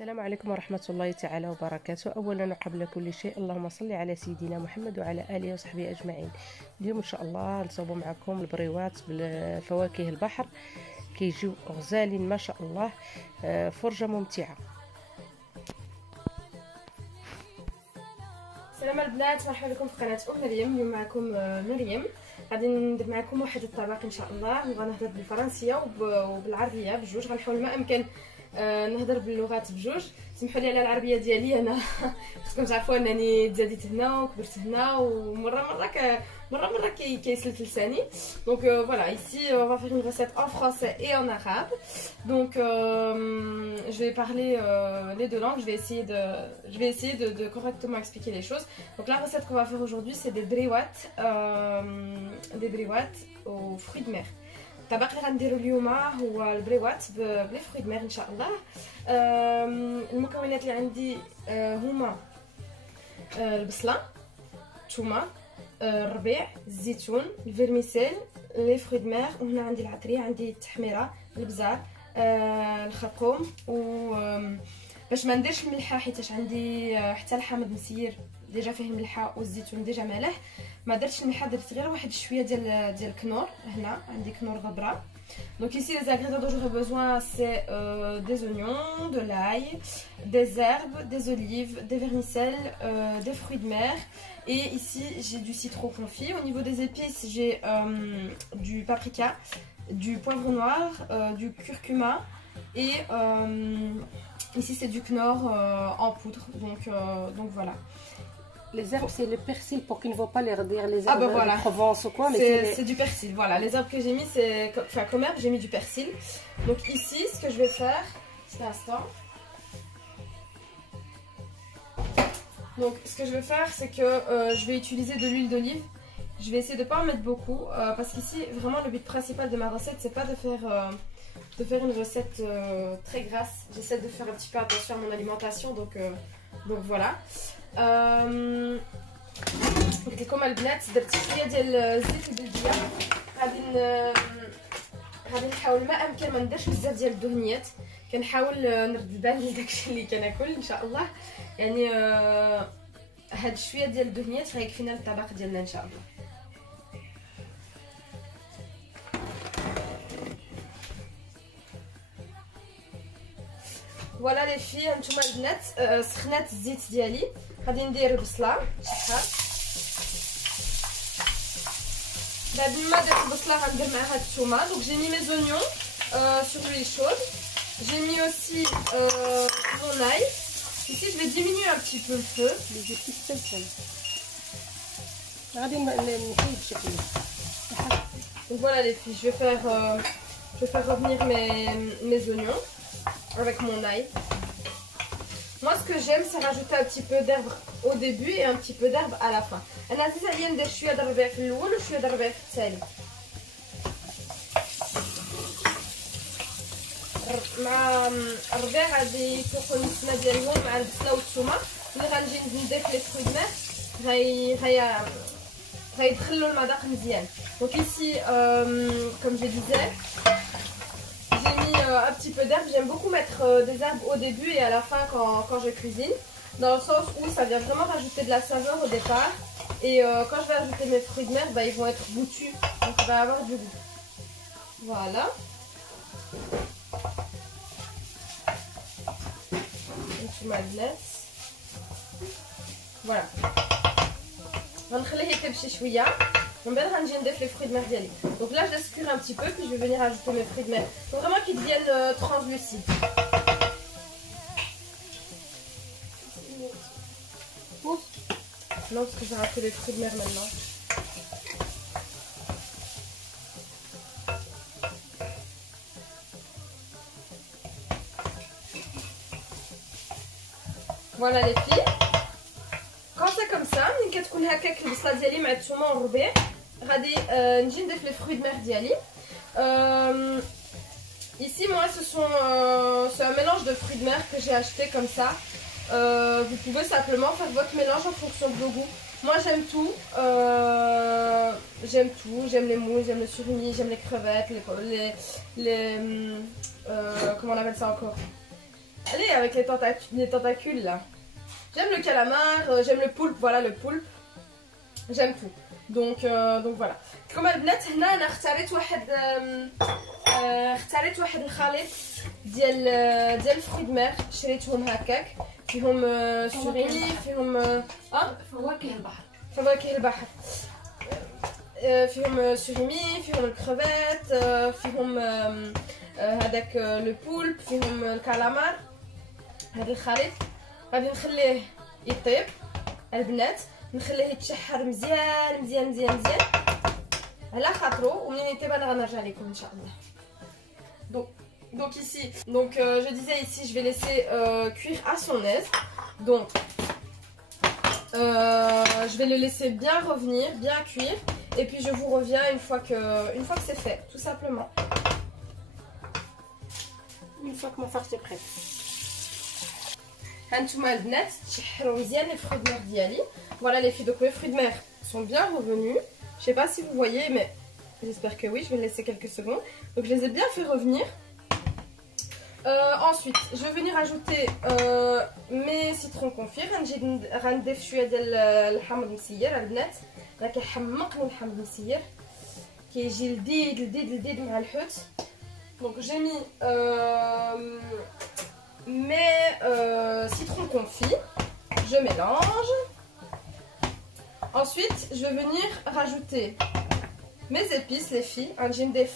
السلام عليكم ورحمة الله تعالى وبركاته. أولا وقبل كل شيء اللهم صل على سيدنا محمد وعلى آله وصحبه أجمعين. اليوم إن شاء الله نصوب معكم البريوات بالفواكه البحر، كيجيو غزالين ما شاء الله، فرجة ممتعة. السلام البنات، مرحبا بكم في قناه مريم. اليوم معكم مريم، غادي ندير معكم واحد الطبق ان شاء الله، وغنهضر بالفرنسيه وبالعربيه بجوج. غنحاول ما امكن نهضر باللغات بجوج. سمحوا لي على العربيه ديالي، انا خصكم تعرفوا انني تزاديت هنا وكبرت هنا، ومره كيسلف لساني. دونك voilà, ici on va faire une recette en français et en arabe. Donc je vais parler les deux langues. Je vais essayer de correctement expliquer les choses. Donc la recette qu'on va faire aujourd'hui, c'est des briouates aux fruits de mer. الطبق اللي غنديرو اليوم هو البريوات بلي فروي دمير ان شاء الله. المكونات اللي عندي هما البصله، الثومه، الربيع، الزيتون، الفيرميسيل، لي فروي دمير، وهنا عندي العطريه، عندي التحميره، البزار، الخرقوم. و باش ما نديرش الملحه حيتاش عندي حتى الحامض مسير ديجا فيه الملحه، والزيتون ديجا مالح، ما درتش الملحه، درت غير واحد شويه ديال الكنور. هنا عندي كنور غبره. Donc ici les ingrédients dont j'aurai besoin, c'est des oignons, de l'ail, des herbes, des olives, des vermicelles, des fruits de mer, et ici j'ai du citron confit. Au niveau des épices, j'ai du paprika, du poivre noir, du curcuma, et ici c'est du knorr en poudre. Donc voilà. Les herbes, c'est le persil pour qu'ils ne vont pas les redire les herbes voilà. de Provence ou quoi. C'est du persil, voilà. Les herbes que j'ai mis, c'est comme herbe, j'ai mis du persil. Donc ici, ce que je vais faire, petit instant. Donc ce que je vais faire, c'est que je vais utiliser de l'huile d'olive. Je vais essayer de ne pas en mettre beaucoup, parce qu'ici, vraiment, le but principal de ma recette, c'est pas de faire une recette très grasse. J'essaie de faire un petit peu attention à mon alimentation, donc voilà. قلت لكم البنات درت شويه ديال الزيت البلديه. غادي نحاول ما امكن ما نديرش بزاف ديال الدهنيات، كنحاول نرد البال لداكشي اللي كناكل ان شاء الله. يعني هاد شويه ديال الدهنيات غيكفينا للطبق ديالنا ان شاء الله. فوالا لي في، هانتوما البنات سخنات الزيت ديالي. غادي ندير البصله شحال. بعد ما درت البصله غندير معها الثومه. دونك جي مي مي زونيون sur l'huile chaude. J'ai mis aussi mon ail. Ici je vais diminuer un petit peu le feu. Les épices seules. غادي نحيد شكل. Donc voilà les filles, je vais faire revenir mes oignons avec mon ail. Moi ce que j'aime, c'est rajouter un petit peu d'herbe au début et un petit peu d'herbe à la fin. انا عزيزه عليا ندير شويه د الربيع في الاول وشويه د الربيع في الثاني. مع الربيع غادي يفوقوا النسمه ديالهم مع البصله والثومه. ملي غنجي نضيف لي فروي دمير غيدخلوا المذاق مزيان. Donc ici comme je disais, j'ai mis un petit peu d'herbe. J'aime beaucoup mettre des herbes au début et à la fin quand je cuisine, dans le sens où ça vient vraiment rajouter de la saveur au départ, et quand je vais ajouter mes fruits de mer, ils vont être goûtus, donc il va y avoir du goût. Voilà. Voilà. غنخليه يطيب شي شويه، ومن بعد غنجي نضيف لي فروي دمير ديالي. دونك là je laisse cuire un petit peu, puis je vais venir ajouter mes fruits de mer. Faut vraiment qu'ils deviennent translucides. Non, parce que j'ai rajouté les fruits de mer maintenant. Voilà les filles. Quand c'est comme ça, ملي كتكون هكاك البصله ديالي مع الثومه والربيع، غادي نجي نضيف لي فروي دمير ديالي. Ici moi c'est un mélange de fruits de mer que j'ai acheté comme ça. Vous pouvez simplement faire votre mélange en fonction de vos goûts. Moi j'aime tout, j'aime les moules, j'aime le surimi, j'aime les crevettes, comment on appelle ça encore, Allez, avec les tentacules là. J'aime le calamar, j'aime le poulpe, voilà le poulpe. J'aime tout. Donc voilà. كما البنات هنا انا اختاريت واحد الخليط ديال الفروي د مير، شريتهم هكاك فيهم سوريني، فيهم فواكه البحر. فواكه البحر، فيهم سوريمي، فيهم الكروفيت، فيهم هذاك لو بولب، فيهم الكالامار. هذا الخليط غادي نخليه يطيب البنات، نخليه يتشحر مزيان مزيان مزيان مزيان على خاطرو، ومنين يطيب انا غنرجع لكم ان شاء الله. Donc ici, je disais ici, je vais laisser cuire à son aise. Donc je vais le laisser bien revenir, bien cuire, et puis je vous reviens une fois que c'est fait, tout simplement. Une fois que ma farce est prête. هانتوما البنات تشحروا مزيان les fruits de mer ديالي. Voilà les filles, donc mes fruits de mer sont bien revenus. Je sais pas si vous voyez, mais j'espère que oui. Je vais laisser quelques secondes. Donc je les ai bien fait revenir. Ensuite, je vais venir ajouter mes citrons confits. غندير شويه ديال الحامض مسير البنات، راه كيحمقني الحامض المسير، كيجي لذيذ مع الحوت. Donc j'ai mis mes citrons confits, je mélange. Ensuite, je vais venir rajouter mes épices, les filles. غنجي نضيف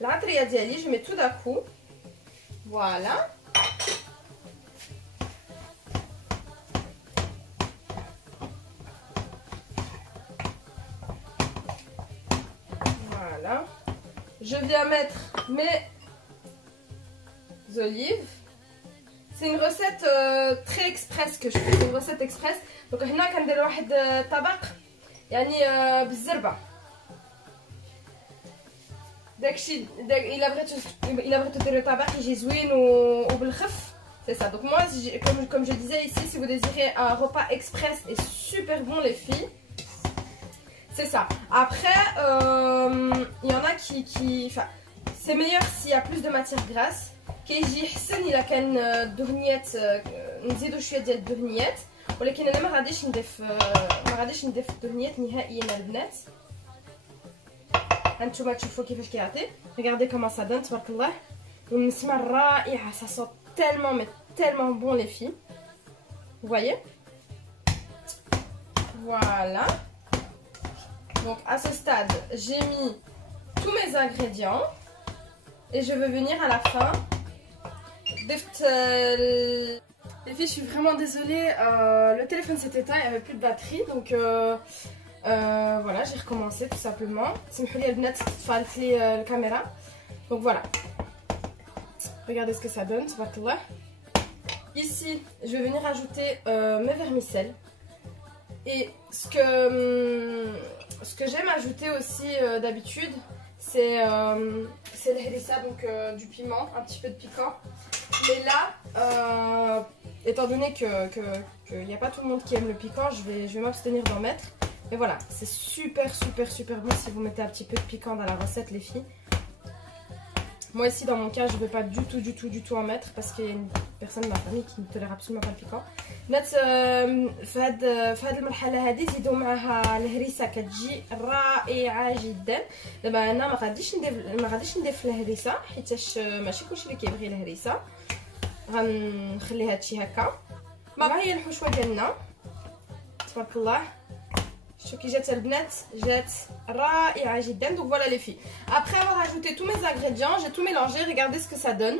العطريه ديالي, je mets tout d'un coup. Voilà. Voilà. Je viens mettre mes olives. C'est une recette très express que je fais, c'est une recette express. Donc هنا كندير واحد طبق يعني بالزربه. داكشي الا بغيتو ديروا طبق يجي زوين وبالخف. C'est ça. Donc moi, comme je disais ici, si vous désirez un repas express et super bon les filles, c'est ça. Après, il y en a qui enfin, c'est meilleur s'il y a plus de matière grasse. كيجي حسن الا كان دهنيات نزيدو شويه ديال الدهنيات، ولكن انا ما غاديش نضيف الدهنيات نهائيا البنات. هانتوما تشوفوا كيفاش كيعطي. regardez comment ça donne تبارك الله، والنسمه رائعه. ça sent tellement mais tellement bon les filles, vous voyez. Voilà. Donc à ce stade j'ai mis tous mes ingrédients et je vais venir à la fin. Les filles, je suis vraiment désolée, le téléphone s'est éteint, il n'y avait plus de batterie, donc voilà, j'ai recommencé tout simplement. La caméra. Donc voilà, regardez ce que ça donne, tabarakallah. Ici, je vais venir ajouter mes vermicelles. Et ce que j'aime ajouter aussi d'habitude, c'est le harissa, donc du piment, un petit peu de piquant. Mais là, étant donné qu'il n'y a pas tout le monde qui aime le piquant, je vais m'abstenir d'en mettre. Mais voilà, c'est super bon si vous mettez un petit peu de piquant dans la recette les filles. Moi ici dans mon cas, je ne vais pas du tout en mettre parce qu'il y a une personne de ma famille qui ne tolère absolument pas le piquant. في هاد المرحله هذه زيدوا معها الهريسه كتجي رائعه جدا. دابا انا ما غاديش نضيف الهريسه حيتاش ماشي كلشي اللي كيبغي الهريسه، غنخلي هادشي هكا. ها هي الحشوه ديالنا تبارك الله. شوفوا كي جات البنات، جات رائعه جدا. Donc voilà les filles, après avoir ajouté tous mes ingrédients, j'ai tout mélangé. Regardez ce que ça donne.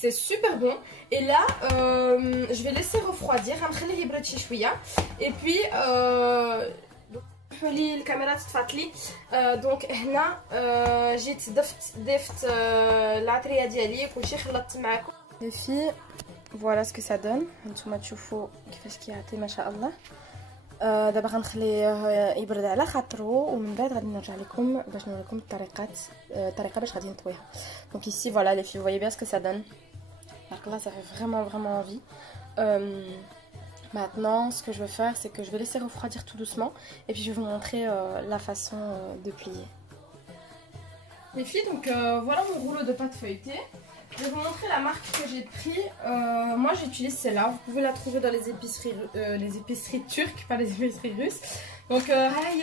C'est super bon. Et là, je vais laisser refroidir. Et puis, la caméra donc هنا جيت ضفت العطريه ديالي كلشي خلطت معكم. Les filles, voilà ce que ça donne. نتوما تشوفوا كيفاش كيعطي ما شاء الله. دابا غنخليه يبرد على خاطرو، ومن بعد غادي نرجع لكم باش نوريكم الطريقه باش غادي نطويها. Donc ici voilà les filles, vous voyez bien ce que ça donne. Alors là ça fait vraiment envie. Maintenant ce que je vais faire, c'est que je vais laisser refroidir tout doucement et puis je vais vous montrer la façon de plier. Les filles, donc voilà mon rouleau de pâte feuilletée. Je vais vous montrer la marque que j'ai pris. Moi j'utilise celle-là. Vous pouvez la trouver dans les épiceries turques, pas les épiceries russes. Donc هي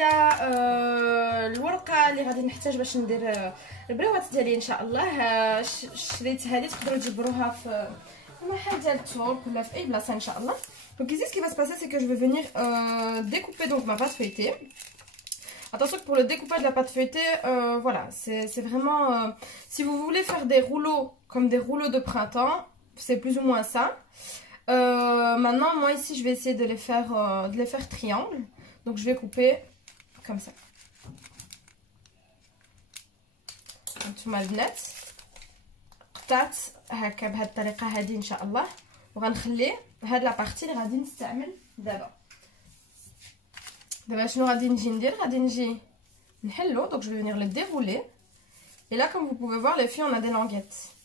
الورقه اللي غادي نحتاج باش ندير البريوات ديالي ان شاء الله. شريت هذه تقدروا تجبروها في المحل ديال التورك ولا في اي بلاصه ان شاء الله. Donc ici ce qui va se passer c'est que je vais venir découper donc ma pâte feuilletée. Attention que pour le découpage de la pâte feuilletée, voilà, c'est vraiment... si vous voulez faire des rouleaux comme des rouleaux de printemps, c'est plus ou moins ça. Maintenant, moi ici, je vais essayer de les faire triangles. Donc je vais couper comme ça. هانتوما البنات قطعت هكا بهذه الطريقة هذه إن شاء الله. وغنخلي هاد لابارتي اللي غادي نستعمل دابا. دابا شنو غادي نجي ندير؟ غادي نجي نحلو. Donc je vais venir le dérouler. Et là comme vous pouvez voir les filles on a des languettes.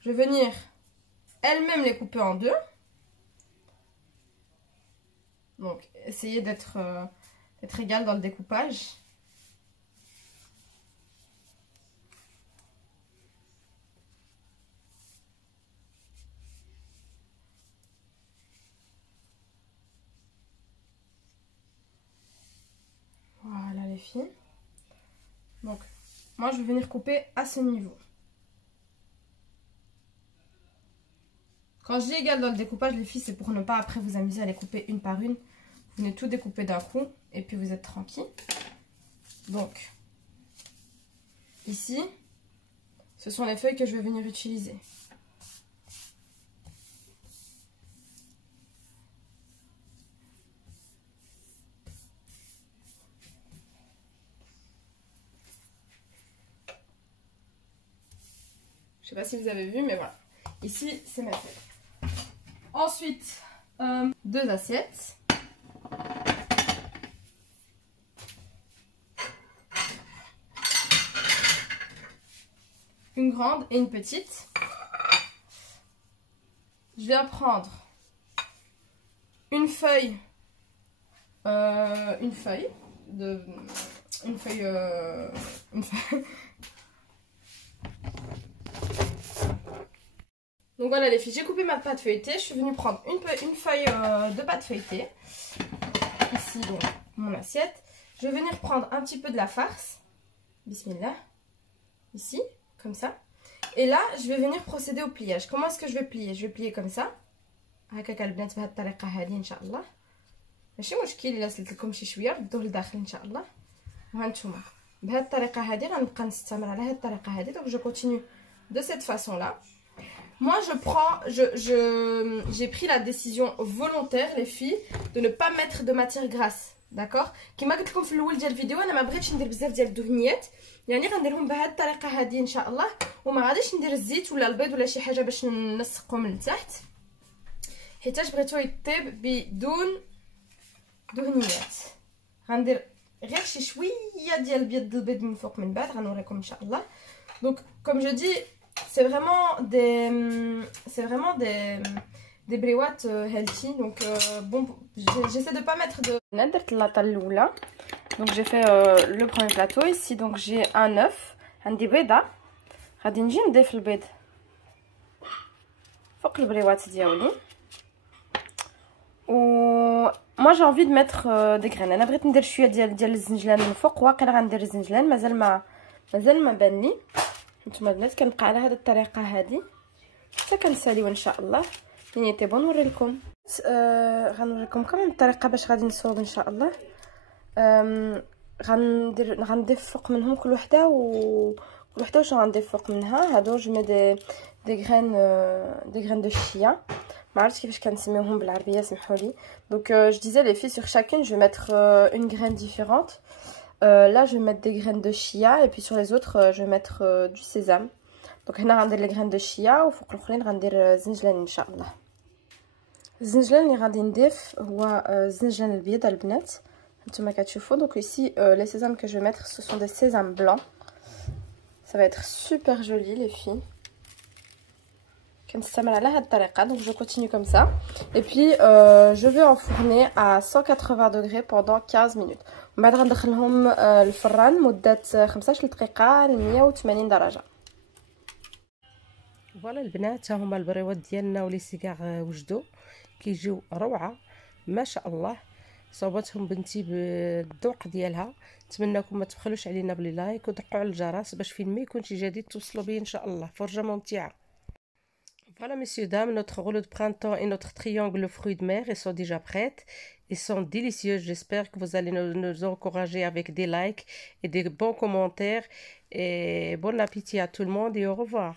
Je vais venir elles-mêmes les couper en deux. Donc essayez d'être égal dans le découpage. Voilà les filles. Donc moi je vais venir couper à ce niveau. Quand je dis égal dans le découpage les filles, c'est pour ne pas après vous amuser à les couper une par une. Vous venez tout découper d'un coup et puis vous êtes tranquille. Donc ici ce sont les feuilles que je vais venir utiliser. Je sais pas si vous avez vu, mais voilà. Ici, c'est ma feuille. Ensuite, deux assiettes. Une grande et une petite. Je viens prendre une feuille. Donc voilà les filles, j'ai coupé ma pâte feuilletée. Je suis venue prendre une feuille de pâte feuilletée. Ici donc mon assiette. Je vais venir prendre un petit peu de la farce. Bismillah. Ici, comme ça. Et là, je vais venir procéder au pliage. Comment est-ce que je vais plier? Je vais plier comme ça. هكاك البنات بهذه الطريقة هذه إن شاء الله. ماشي مشكل إلا سلت لكم شي شوية ردوه لداخل إن شاء الله. وهانتوما بهذه الطريقة هذه غنبقى نستمر على هذه الطريقة هذه. Donc je continue de cette façon là. Moi j'ai pris la décision volontaire les filles de ne pas mettre de matière grasse. d'accord كما قلت لكم في الاول ديال الفيديو انا ما بغيتش ندير بزاف ديال الدهنيات يعني غنديرهم بهذه الطريقه هذه ان شاء الله وما غاديش ندير الزيت ولا البيض ولا شي حاجه باش ننسقهم من التحت حيتاش بغيتو يطيب بدون دهنيات غندير غير شي شويه ديال البيض من فوق من بعد غنوريكم ان شاء الله. Donc comme je dis c'est vraiment des briouates healthy. Donc bon j'essaie de pas mettre de درت اللاطه الاولى. Donc j'ai fait le premier plateau ici. Donc j'ai un œuf عندي بيضه غادي نجي نضيف البيض فوق البريوات ديالي. و moi j'ai envie de mettre des graines. انا بغيت ندير شويه ديال الزنجلان من فوق. واقيلا غندير الزنجلان مازال ما بان لي. نتوما البنات كنبقى على هذه الطريقه هذه حتى كنساليو ان شاء الله. يعني تيبون نوريلكم غنوريكم كمان الطريقه باش غادي نصوب ان شاء الله. غنضيف فوق منهم كل وحده واش غنضيف فوق منها. هادو جو مي دي غرين دو شيا ما عرفتش كيفاش كنسميوهم بالعربيه سمحوا لي. Donc je disais les filles sur chacune je vais mettre une graine différente. Là je vais mettre des graines de chia et puis sur les autres je vais mettre du sésame. Donc هنا غندير les graines de chia وفوق الاخرين غندير زنجلان ان شاء الله. الزنجلان اللي غادي نضيف هو الزنجلان البيض البنات نتوما كتشوفوا. Donc ici les sésames que je vais mettre ce sont des sésames blancs. Ça va être super joli les filles. كنستمر على هذه الطريقه. Donc je continue comme ça et puis je vais enfourner à 180 degrés pendant 15 minutes. ومن بعد غندخلهم الفران مده 15 دقيقه ل 180 درجه. فوالا البنات، ها هما البريوات ديالنا ولي سيكار وجدوا كيجيو روعه ما شاء الله. صوبتهم بنتي بالذوق ديالها. نتمنىكم ما تبخلوش علينا بلي لايك ودقوا على الجرس باش فين ما يكون شي جديد توصلوا بيه ان شاء الله. فرجه ممتعه. Voilà, messieurs, dames, notre rouleau de printemps et notre triangle fruits de mer, ils sont déjà prêts. Ils sont délicieux. J'espère que vous allez nous encourager avec des likes et des bons commentaires. Et bon appétit à tout le monde et au revoir.